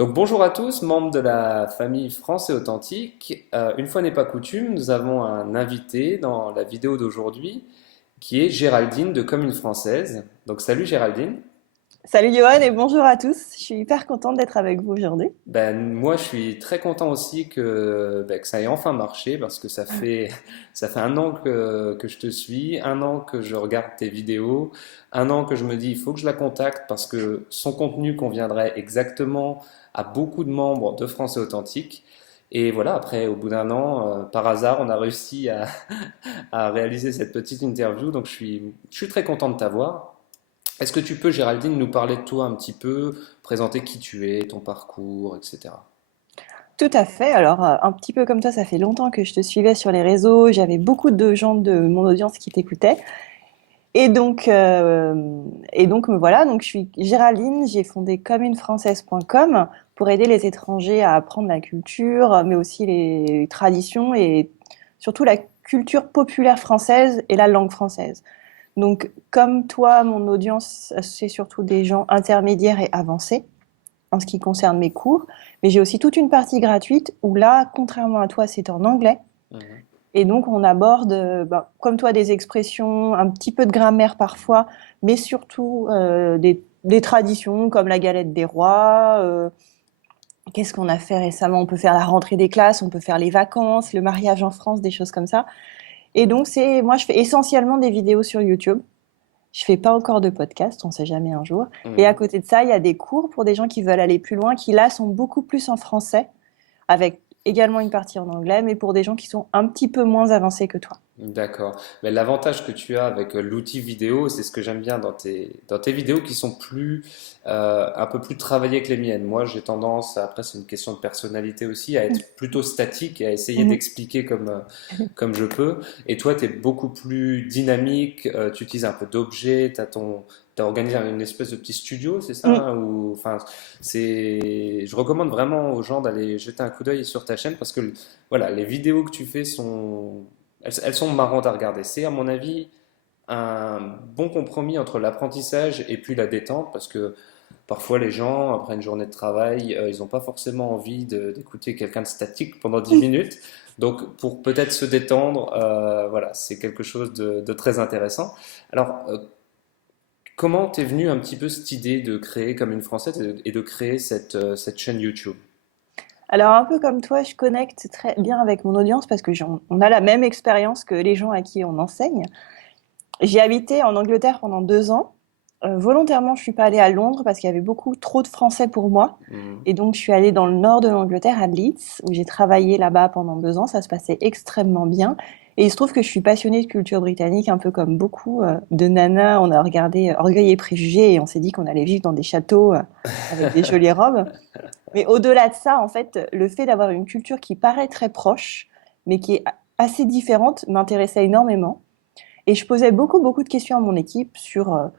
Donc bonjour à tous, membres de la famille France et Authentique. Une fois n'est pas coutume, nous avons un invité dans la vidéo d'aujourd'hui qui est Géraldine de Comme une Française. Donc salut Géraldine. Salut Johan et bonjour à tous. Je suis hyper contente d'être avec vous aujourd'hui. Moi je suis très content aussi que ça ait enfin marché parce que ça fait un an que je te suis, un an que je regarde tes vidéos, un an que je me dis il faut que je la contacte parce que son contenu conviendrait exactement à beaucoup de membres de France et Authentique. Et voilà, après, au bout d'un an, par hasard, on a réussi à réaliser cette petite interview. Donc, je suis très content de t'avoir. Est-ce que tu peux, Géraldine, nous parler de toi un petit peu, présenter qui tu es, ton parcours, etc. Tout à fait. Alors, un petit peu comme toi, ça fait longtemps que je te suivais sur les réseaux. J'avais beaucoup de gens de mon audience qui t'écoutaient. Et donc, me voilà. Donc, je suis Géraldine. J'ai fondé communefrançaise.com pour aider les étrangers à apprendre la culture, mais aussi les traditions et surtout la culture populaire française et la langue française. Donc, comme toi, mon audience, c'est surtout des gens intermédiaires et avancés en ce qui concerne mes cours, mais j'ai aussi toute une partie gratuite où là, contrairement à toi, c'est en anglais. Mhm. Et donc, on aborde, comme toi, des expressions, un petit peu de grammaire parfois, mais surtout des traditions comme la galette des rois. Qu'est-ce qu'on a fait récemment? On peut faire la rentrée des classes, on peut faire les vacances, le mariage en France, des choses comme ça. Et donc, moi, je fais essentiellement des vidéos sur YouTube. Je fais pas encore de podcast, on sait jamais un jour. Et à Mhm. côté de ça, il y a des cours pour des gens qui veulent aller plus loin, qui là sont beaucoup plus en français, avec également une partie en anglais, mais pour des gens qui sont un petit peu moins avancés que toi. D'accord. Mais l'avantage que tu as avec l'outil vidéo, c'est ce que j'aime bien dans tes vidéos qui sont un peu plus travaillées que les miennes. Moi, j'ai tendance, après c'est une question de personnalité aussi, à être plutôt statique et à essayer Mhm. d'expliquer comme je peux. Et toi, tu es beaucoup plus dynamique, tu utilises un peu d'objets, t'as organisé une espèce de petit studio, c'est ça, Mm. hein, enfin, je recommande vraiment aux gens d'aller jeter un coup d'œil sur ta chaîne parce que, voilà, les vidéos que tu fais elles sont marrantes à regarder. C'est, à mon avis, un bon compromis entre l'apprentissage et puis la détente, parce que parfois les gens, après une journée de travail, ils n'ont pas forcément envie d'écouter quelqu'un de statique pendant 10 minutes. Donc, pour peut-être se détendre, voilà, c'est quelque chose de très intéressant. Alors, comment t'es venue un petit peu cette idée de créer comme une Française et de créer cette chaîne YouTube? Alors un peu comme toi, je connecte très bien avec mon audience parce que on a la même expérience que les gens à qui on enseigne. J'ai habité en Angleterre pendant 2 ans. Volontairement, je suis pas allée à Londres parce qu'il y avait beaucoup trop de Français pour moi. Mhm. Et donc, je suis allée dans le nord de l'Angleterre, à Leeds, où j'ai travaillé là-bas pendant 2 ans. Ça se passait extrêmement bien. Et il se trouve que je suis passionnée de culture britannique, un peu comme beaucoup de nanas. On a regardé Orgueil et Préjugés et on s'est dit qu'on allait vivre dans des châteaux avec des jolies robes. Mais au-delà de ça, en fait, le fait d'avoir une culture qui paraît très proche, mais qui est assez différente, m'intéressait énormément. Et je posais beaucoup de questions à mon équipe sur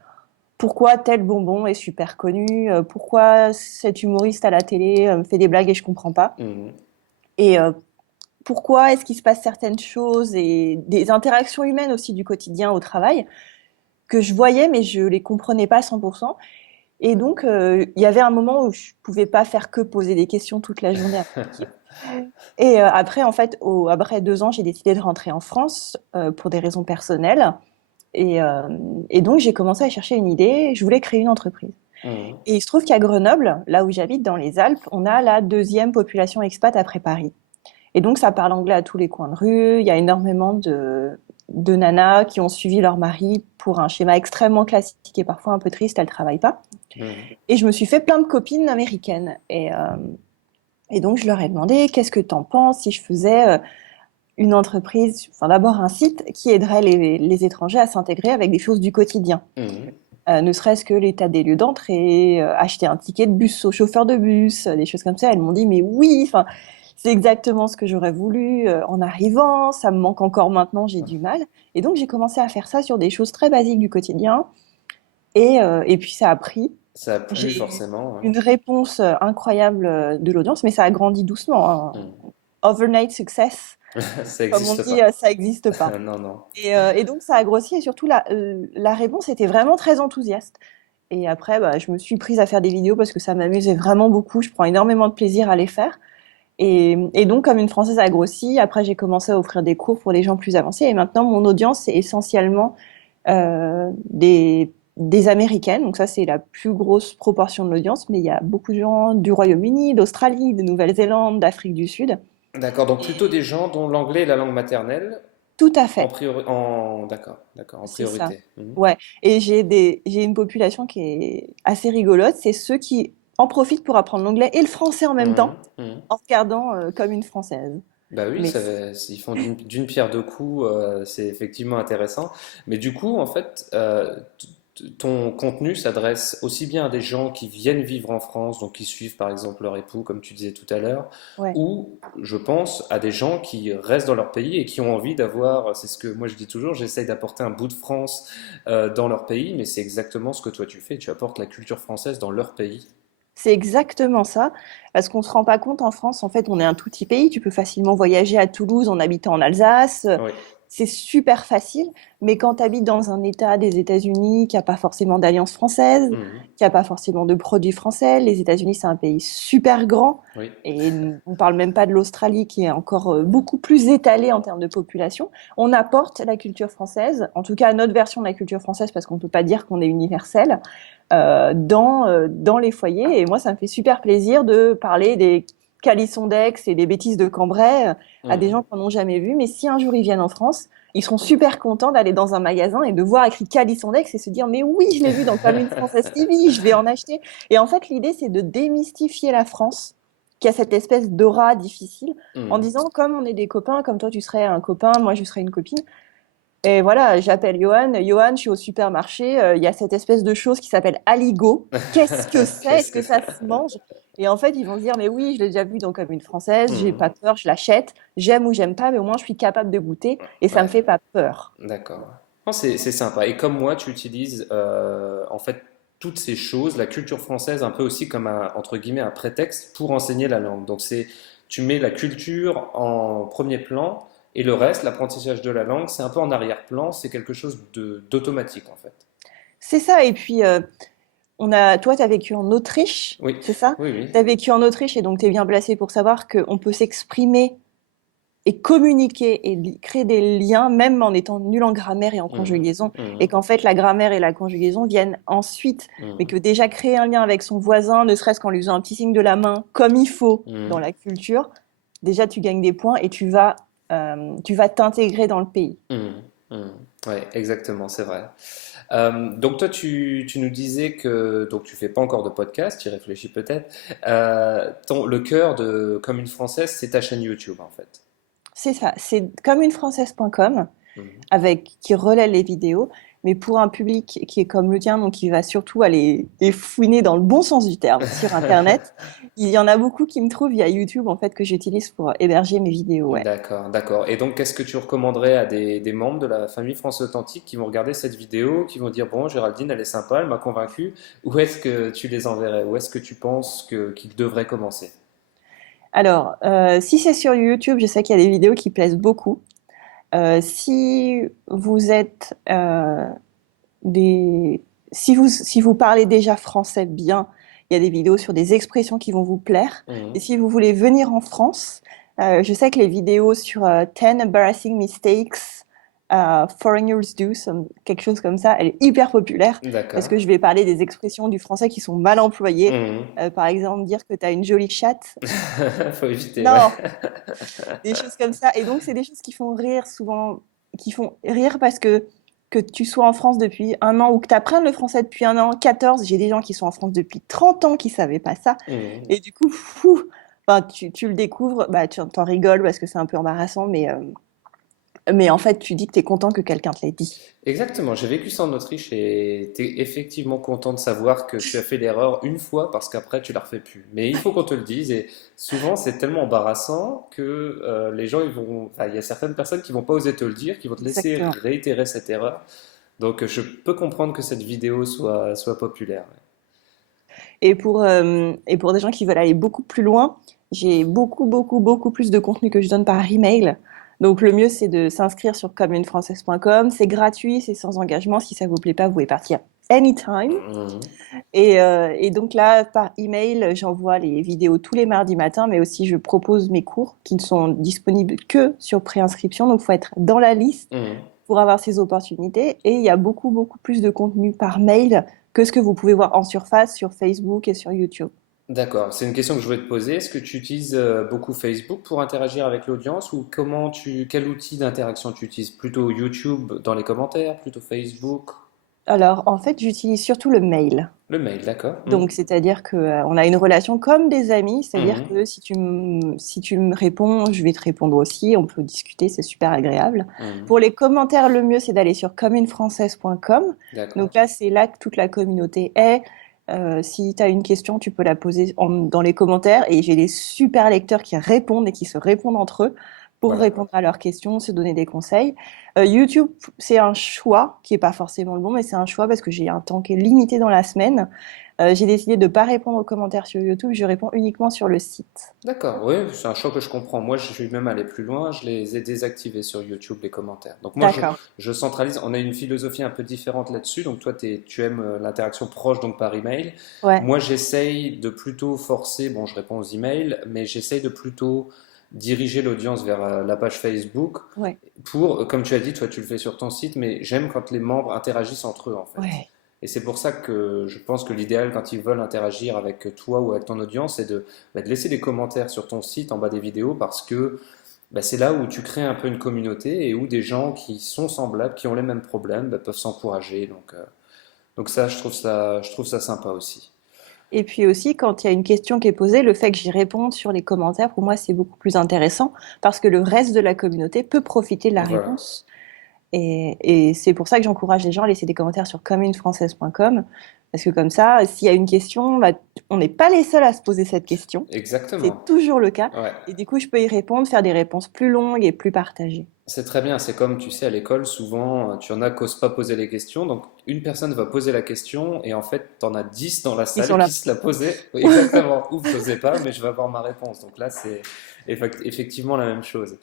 pourquoi tel bonbon est super connu, pourquoi cet humoriste à la télé fait des blagues et je comprends pas, Mhm. et pourquoi est-ce qu'il se passe certaines choses et des interactions humaines aussi du quotidien au travail que je voyais mais je les comprenais pas à 100%. Et donc il y avait un moment où je pouvais pas faire que poser des questions toute la journée à mon équipe. Et après, en fait, après 2 ans, j'ai décidé de rentrer en France pour des raisons personnelles. Et, euh, et donc, j'ai commencé à chercher une idée. Je voulais créer une entreprise. Mhm. Et il se trouve qu'à Grenoble, là où j'habite, dans les Alpes, on a la deuxième population expat après Paris. Et donc, ça parle anglais à tous les coins de rue. Il y a énormément de nanas qui ont suivi leur mari pour un schéma extrêmement classique et parfois un peu triste. Elles ne travaillent pas. Mhm. Et je me suis fait plein de copines américaines. Et donc, je leur ai demandé, qu'est-ce que tu en penses si je faisais une entreprise, enfin d'abord un site qui aiderait les étrangers à s'intégrer avec des choses du quotidien. Mhm. Ne serait-ce que l'état des lieux d'entrée, acheter un ticket de bus au chauffeur de bus, des choses comme ça. Elles m'ont dit, mais oui, enfin, c'est exactement ce que j'aurais voulu en arrivant, ça me manque encore maintenant, j'ai du mal. Et donc j'ai commencé à faire ça sur des choses très basiques du quotidien. Et puis ça a pris. Ça a plu J'ai eu forcément, ouais. une réponse incroyable de l'audience, mais ça a grandi doucement, hein. Mhm. Overnight success, Ça comme on n'existe dit, pas. ça n'existe pas. Non, non. Et donc ça a grossi et surtout la réponse était vraiment très enthousiaste. Et après, bah, je me suis prise à faire des vidéos parce que ça m'amusait vraiment beaucoup. Je prends énormément de plaisir à les faire. Et donc, comme une Française a grossi, après, j'ai commencé à offrir des cours pour les gens plus avancés. Et maintenant, mon audience, c'est essentiellement des Américaines. Donc ça, c'est la plus grosse proportion de l'audience. Mais il y a beaucoup de gens du Royaume-Uni, d'Australie, de Nouvelle-Zélande, d'Afrique du Sud. D'accord, donc plutôt Et des gens dont l'anglais est la langue maternelle tout à en fait, d'accord, d'accord, en c'est ça. priorité. Mhm. Ouais. Et j'ai une population qui est assez rigolote. C'est ceux qui en profitent pour apprendre l'anglais et le français en même temps, Mhm, mhm. en regardant comme une Française. Bah oui, Mais ils font d'une pierre deux coups, c'est effectivement intéressant. Mais du coup, en fait, ton contenu s'adresse aussi bien à des gens qui viennent vivre en France, donc qui suivent par exemple leur époux, comme tu disais tout à l'heure, ouais. ou je pense à des gens qui restent dans leur pays et qui ont envie d'avoir, c'est ce que moi je dis toujours, j'essaye d'apporter un bout de France dans leur pays, mais c'est exactement ce que toi tu fais, tu apportes la culture française dans leur pays. C'est exactement ça, parce qu'on se rend pas compte en France, en fait, on est un tout petit pays, tu peux facilement voyager à Toulouse en habitant en Alsace, Oui. c'est super facile, mais quand tu habites dans un État des États-Unis qui a pas forcément d'alliance française, Mhm. qui a pas forcément de produits français, les États-Unis, c'est un pays super grand, Oui. et on parle même pas de l'Australie qui est encore beaucoup plus étalée en termes de population. On apporte la culture française, en tout cas notre version de la culture française, parce qu'on peut pas dire qu'on est universel, dans les foyers. Et moi, ça me fait super plaisir de parler des calissons d'Aix et des bêtises de Cambrai à des Mhm. gens qui n'en ont jamais vu. Mais si un jour ils viennent en France, ils seront super contents d'aller dans un magasin et de voir écrit calisson d'Aix et se dire mais oui, je l'ai vu dans Comme une Française TV, je vais en acheter. Et en fait, l'idée, c'est de démystifier la France qui a cette espèce d'aura difficile en Mhm. disant comme on est des copains, comme toi tu serais un copain, moi je serais une copine, et voilà, j'appelle Johan. Johan, je suis au supermarché. Il y a cette espèce de chose qui s'appelle Aligot. Qu'est-ce que c'est? Qu'est-ce Est-ce que que... ça se mange? Et en fait, ils vont se dire, mais oui, je l'ai déjà vu dans Comme une Française. J'ai Mhm. pas peur, je l'achète. J'aime ou j'aime pas, mais au moins je suis capable de goûter et ça me Ouais. fait pas peur. D'accord. Non, c'est sympa. Et comme moi, tu utilises en fait toutes ces choses, la culture française, un peu aussi comme un, entre guillemets, un prétexte pour enseigner la langue. Donc c'est, tu mets la culture en premier plan et le reste, l'apprentissage de la langue, c'est un peu en arrière-plan, c'est quelque chose de d'automatique en fait. C'est ça. Et puis, toi, tu as vécu en Autriche, Oui, c'est ça? oui, oui. Tu as vécu en Autriche et donc tu es bien placé pour savoir qu'on peut s'exprimer et communiquer et créer des liens, même en étant nul en grammaire et en Mhm, conjugaison, et mhm, qu'en fait la grammaire et la conjugaison viennent ensuite, mais mhm, que déjà créer un lien avec son voisin, ne serait-ce qu'en lui faisant un petit signe de la main, comme il faut dans mhm, la culture, déjà tu gagnes des points et tu vas t'intégrer dans le pays. mhm, mhm. Ouais, exactement, c'est vrai. Donc toi, tu nous disais que donc tu fais pas encore de podcast, tu y réfléchis peut-être. Le cœur de Comme une Française, c'est ta chaîne YouTube en fait. C'est ça, c'est comme unefrançaise.com Mhm. avec qui relaie les vidéos, mais pour un public qui est comme le tien, donc qui va surtout aller les fouiner dans le bon sens du terme sur Internet. Il y en a beaucoup qui me trouvent via YouTube en fait que j'utilise pour héberger mes vidéos. Ouais. D'accord, d'accord. Et donc, qu'est-ce que tu recommanderais à des membres de la famille France Authentique qui vont regarder cette vidéo, qui vont dire, bon, Géraldine, elle est sympa, elle m'a convaincu. Où est-ce que tu les enverrais? Où est-ce que tu penses qu'ils devraient commencer? Alors, si c'est sur YouTube, je sais qu'il y a des vidéos qui plaisent beaucoup. Si vous êtes des, si vous parlez déjà français bien, il y a des vidéos sur des expressions qui vont vous plaire. Et Mhm. si vous voulez venir en France, je sais que les vidéos sur 10 embarrassing mistakes foreigners do, quelque chose comme ça, elle est hyper populaire parce D'accord. que je vais parler des expressions du français qui sont mal employées. Mhm. Par exemple, dire que tu as une jolie chatte. Faut éviter, ouais. Non, des choses comme ça. Et donc, c'est des choses qui font rire souvent, qui font rire parce que tu sois en France depuis un an ou que tu apprennes le français depuis un an, 14, j'ai des gens qui sont en France depuis 30 ans qui savaient pas ça. Mhm. Et du coup, fou, enfin, tu le découvres, bah, tu t'en rigoles parce que c'est un peu embarrassant, mais en fait, tu dis que tu es content que quelqu'un te l'ait dit. Exactement, j'ai vécu ça en Autriche et tu es effectivement content de savoir que tu as fait l'erreur une fois parce qu'après tu la refais plus. Mais il faut qu'on te le dise et souvent c'est tellement embarrassant que les gens ils vont, enfin, il y a certaines personnes qui vont pas oser te le dire, qui vont te laisser Exactement. réitérer cette erreur. Donc je peux comprendre que cette vidéo soit populaire. Et pour des gens qui veulent aller beaucoup plus loin, j'ai beaucoup plus de contenu que je donne par email. Donc le mieux, c'est de s'inscrire sur commeunefrançaise.com. C'est gratuit, c'est sans engagement. Si ça vous plaît pas, vous pouvez partir anytime. Mhm. Et donc là, par email, j'envoie les vidéos tous les mardis matins, mais aussi je propose mes cours qui ne sont disponibles que sur préinscription. Donc, il faut être dans la liste Mhm. pour avoir ces opportunités. Et il y a beaucoup, beaucoup plus de contenu par mail que ce que vous pouvez voir en surface sur Facebook et sur YouTube. D'accord, c'est une question que je voulais te poser. Est-ce que tu utilises beaucoup Facebook pour interagir avec l'audience ou quel outil d'interaction tu utilises? Plutôt YouTube dans les commentaires, plutôt Facebook? Alors, en fait, j'utilise surtout le mail. Le mail, d'accord. Mhm. Donc, c'est-à-dire que on a une relation comme des amis, c'est-à-dire Mhm. que si tu me réponds, je vais te répondre aussi, on peut discuter, c'est super agréable. Mhm. Pour les commentaires, le mieux, c'est d'aller sur communefrançaise.com. D'accord. Donc là, c'est là que toute la communauté est. Si tu as une question, tu peux la poser dans les commentaires et j'ai des super lecteurs qui répondent et qui se répondent entre eux pour Voilà. répondre à leurs questions, se donner des conseils. YouTube, c'est un choix qui est pas forcément le bon, mais c'est un choix parce que j'ai un temps qui est limité dans la semaine. J'ai décidé de ne pas répondre aux commentaires sur YouTube, je réponds uniquement sur le site. D'accord, oui, c'est un choix que je comprends. Moi, je suis même allé plus loin, je les ai désactivés sur YouTube, les commentaires. Donc moi, D'accord. je centralise, on a une philosophie un peu différente là-dessus. Donc toi, tu aimes l'interaction proche, donc par email. Ouais, Moi, j'essaye de plutôt forcer, bon, je réponds aux emails, mais j'essaye de plutôt diriger l'audience vers la page Facebook ouais, pour, comme tu as dit, toi, tu le fais sur ton site, mais j'aime quand les membres interagissent entre eux, en fait. ouais. Et c'est pour ça que je pense que l'idéal, quand ils veulent interagir avec toi ou avec ton audience, c'est de laisser des commentaires sur ton site en bas des vidéos parce que c'est là où tu crées un peu une communauté et où des gens qui sont semblables, qui ont les mêmes problèmes, peuvent s'encourager. Donc ça, je trouve ça sympa aussi. Et puis aussi, quand il y a une question qui est posée, le fait que j'y réponde sur les commentaires, pour moi, c'est beaucoup plus intéressant parce que le reste de la communauté peut profiter de la Voilà, réponse. Et c'est pour ça que j'encourage les gens à laisser des commentaires sur communefrançaise.com parce que comme ça, s'il y a une question, bah, on n'est pas les seuls à se poser cette question. C'est exactement. toujours le cas. Ouais. Et du coup, je peux y répondre, faire des réponses plus longues et plus partagées. C'est très bien, c'est comme tu sais à l'école, souvent tu en as qui n'osent pas poser les questions, donc une personne va poser la question et en fait tu en as 10 dans la Ils salle sont qui là. se la posaient. Oui, exactement, ouf, j'osais pas, mais je vais avoir ma réponse. Donc là c'est effectivement la même chose.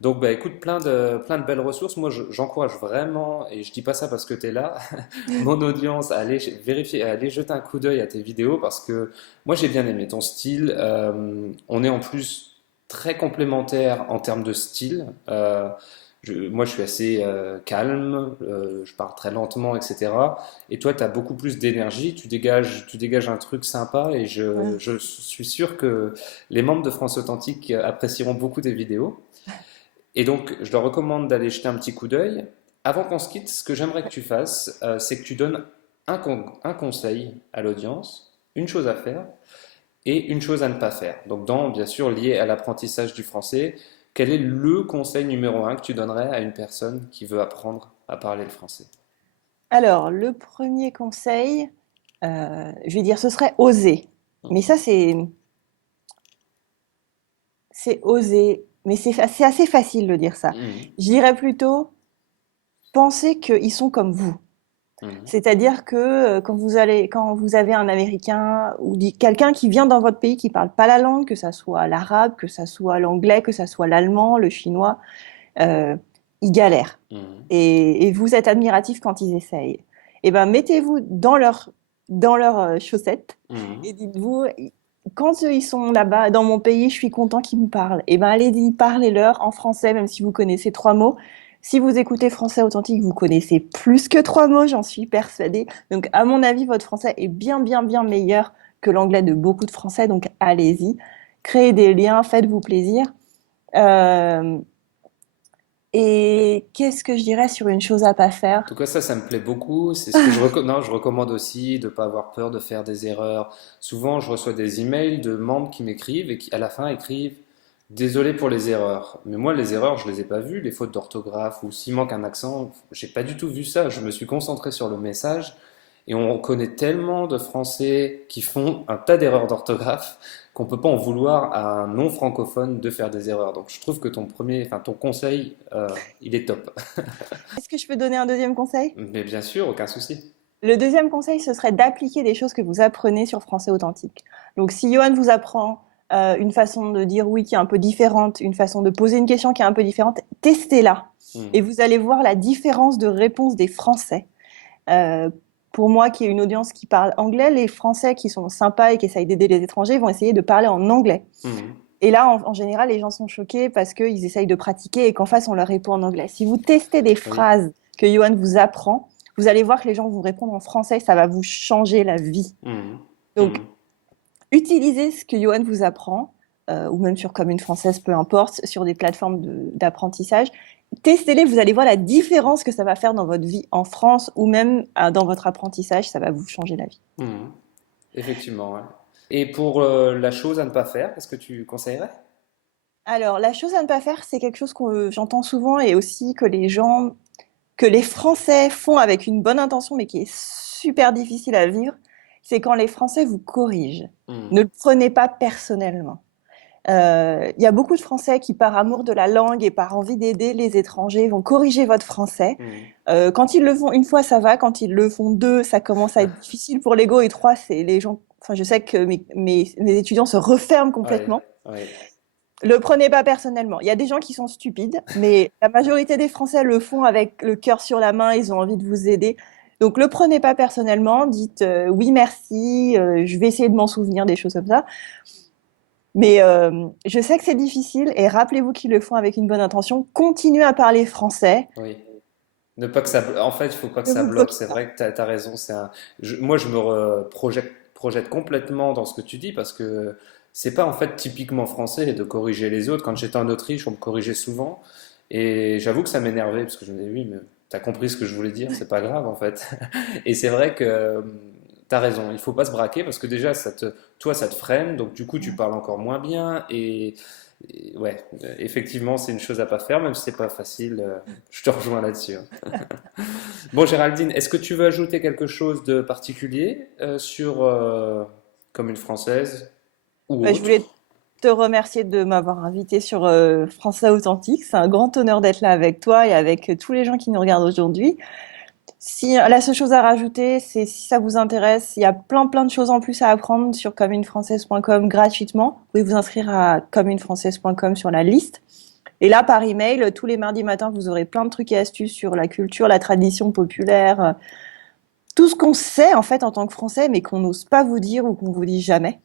Donc écoute, plein de belles ressources. Moi j'encourage vraiment, et je dis pas ça parce que tu es là, mon audience à aller vérifier, à aller jeter un coup d'œil à tes vidéos parce que moi j'ai bien aimé ton style. On est en plus très complémentaires en termes de style. Moi, je suis assez calme, je parle très lentement, etc. Et toi, tu as beaucoup plus d'énergie, tu dégages un truc sympa et Voilà. je suis sûr que les membres de France Authentique apprécieront beaucoup tes vidéos. Et donc, je leur recommande d'aller jeter un petit coup d'œil. Avant qu'on se quitte, ce que j'aimerais que tu fasses, c'est que tu donnes un conseil à l'audience, une chose à faire et une chose à ne pas faire. Donc, bien sûr, lié à l'apprentissage du français, quel est le conseil numéro un que tu donnerais à une personne qui veut apprendre à parler le français? Alors, le premier conseil, je vais dire, ce serait oser. Mais ça, c'est oser. Mais c'est assez facile de dire ça. Mhm, Je dirais plutôt, pensez qu'ils sont comme vous. mhm, C'est-à-dire que quand vous avez un Américain ou quelqu'un qui vient dans votre pays qui parle pas la langue, que ça soit l'arabe, que ça soit l'anglais, que ça soit l'allemand, le chinois, euh, ils galèrent. mhm, Et vous êtes admiratif quand ils essayent. Et ben mettez-vous dans leurs chaussettes mhm. et dites-vous, quand ils sont là-bas dans mon pays, je suis content qu'ils me parlent. Et ben allez-y, parlez-leur en français, même si vous connaissez trois mots. Si vous écoutez Français Authentique, vous connaissez plus que trois mots, j'en suis persuadée. Donc, à mon avis, votre français est bien, bien, bien meilleur que l'anglais de beaucoup de Français. Donc, allez-y, créez des liens, faites-vous plaisir. Euh, et qu'est-ce que je dirais sur une chose à pas En faire? tout cas, ça me plaît beaucoup. C'est ce que non, je recommande aussi de ne pas avoir peur de faire des erreurs. Souvent, je reçois des emails de membres qui m'écrivent et qui, à la fin, écrivent désolé pour les erreurs. Mais moi, les erreurs, je les ai pas vues, les fautes d'orthographe ou s'il manque un accent, j'ai pas du tout vu ça. Je me suis concentré sur le message et on connaît tellement de Français qui font un tas d'erreurs d'orthographe qu'on peut pas en vouloir à un non francophone de faire des erreurs. Donc, je trouve que ton conseil, il est top. Est-ce que je peux donner un deuxième conseil? Mais bien sûr, aucun souci. Le deuxième conseil, ce serait d'appliquer des choses que vous apprenez sur Français Authentique. Donc, si Johan vous apprend une façon de dire oui qui est un peu différente, une façon de poser une question qui est un peu différente, testez-la. Et Hmm. vous allez voir la différence de réponse des Français. Euh, pour moi, qui est une audience qui parle anglais, les Français qui sont sympas et qui essayent d'aider les étrangers vont essayer de parler en anglais. Mhm. Et là, en général, les gens sont choqués parce qu'ils essayent de pratiquer et qu'en face, on leur répond en anglais. Si vous testez des Oui. phrases que Johan vous apprend, vous allez voir que les gens vont répondre en français, ça va vous changer la vie. Mhm. Donc, Mhm. utilisez ce que Johan vous apprend, ou même sur Comme une Française, peu importe, sur des plateformes d'apprentissage. Testez-les, vous allez voir la différence que ça va faire dans votre vie en France ou même dans votre apprentissage, ça va vous changer la vie. Mhm. Effectivement, ouais. Et pour la chose à ne pas faire, qu'est-ce que tu conseillerais? Alors, la chose à ne pas faire, c'est quelque chose que j'entends souvent et aussi que les Français font avec une bonne intention, mais qui est super difficile à vivre, c'est quand les Français vous corrigent. Mhm. Ne le prenez pas personnellement. Il y a beaucoup de Français qui, par amour de la langue et par envie d'aider les étrangers, vont corriger votre français. Mhm. Quand ils le font une fois, ça va. Quand ils le font deux, ça commence à être difficile pour l'ego. Et trois, c'est les gens. Enfin, je sais que mes étudiants se referment Ouais, complètement. ouais. Le prenez pas personnellement. Il y a des gens qui sont stupides, mais la majorité des Français le font avec le cœur sur la main. Ils ont envie de vous aider. Donc, le prenez pas personnellement. Dites oui, merci. Je vais essayer de m'en souvenir, des choses comme ça. Mais je sais que c'est difficile et rappelez-vous qu'ils le font avec une bonne intention. Continuez à parler français. Oui. Ne pas que ça, en fait, il faut pas que Ne ça vous bloque. bloquez C'est pas. vrai que tu as raison. Moi, je me projette complètement dans ce que tu dis parce que c'est pas en fait typiquement français de corriger les autres. Quand j'étais en Autriche, on me corrigeait souvent et j'avoue que ça m'énervait parce que je me disais oui, mais t'as compris ce que je voulais dire, c'est pas grave en fait. Et c'est vrai que t'as raison. Il faut pas se braquer parce que déjà, toi, ça te freine. Donc du coup, tu parles encore moins bien ouais, effectivement, c'est une chose à pas faire, même si c'est pas facile. Je te rejoins là-dessus, hein. Bon, Géraldine, est-ce que tu veux ajouter quelque chose de particulier sur comme une française ou Je voulais autre? te remercier de m'avoir invité sur Français Authentique. C'est un grand honneur d'être là avec toi et avec tous les gens qui nous regardent aujourd'hui. Si la seule chose à rajouter, c'est si ça vous intéresse, il y a plein de choses en plus à apprendre sur commeunefrançaise.com gratuitement. Vous pouvez vous inscrire à commeunefrançaise.com sur la liste. Et là, par email, tous les mardis matins, vous aurez plein de trucs et astuces sur la culture, la tradition populaire, tout ce qu'on sait en fait en tant que Français, mais qu'on n'ose pas vous dire ou qu'on vous dit jamais.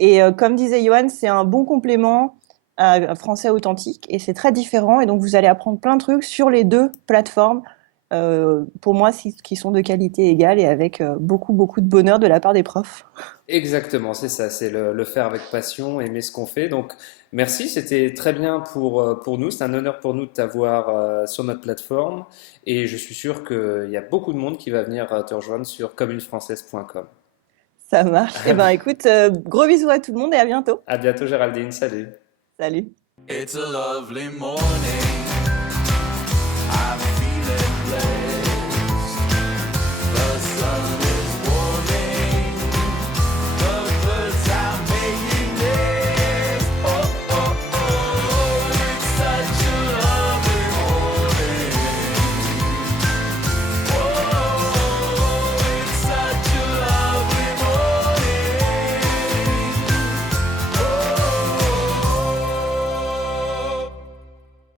Et comme disait Johan, c'est un bon complément à Français authentique et c'est très différent. Et donc, vous allez apprendre plein de trucs sur les deux plateformes, pour moi, qui sont de qualité égale et avec beaucoup de bonheur de la part des profs. Exactement, c'est ça, c'est le faire avec passion, aimer ce qu'on fait. Donc, merci, c'était très bien pour nous. C'est un honneur pour nous de t'avoir sur notre plateforme et je suis sûr qu'il y a beaucoup de monde qui va venir te rejoindre sur communefrançaise.com. Ça marche. Eh ben, écoute, gros bisous à tout le monde et à bientôt. À bientôt, Géraldine. Salut. Salut. It's a lovely morning.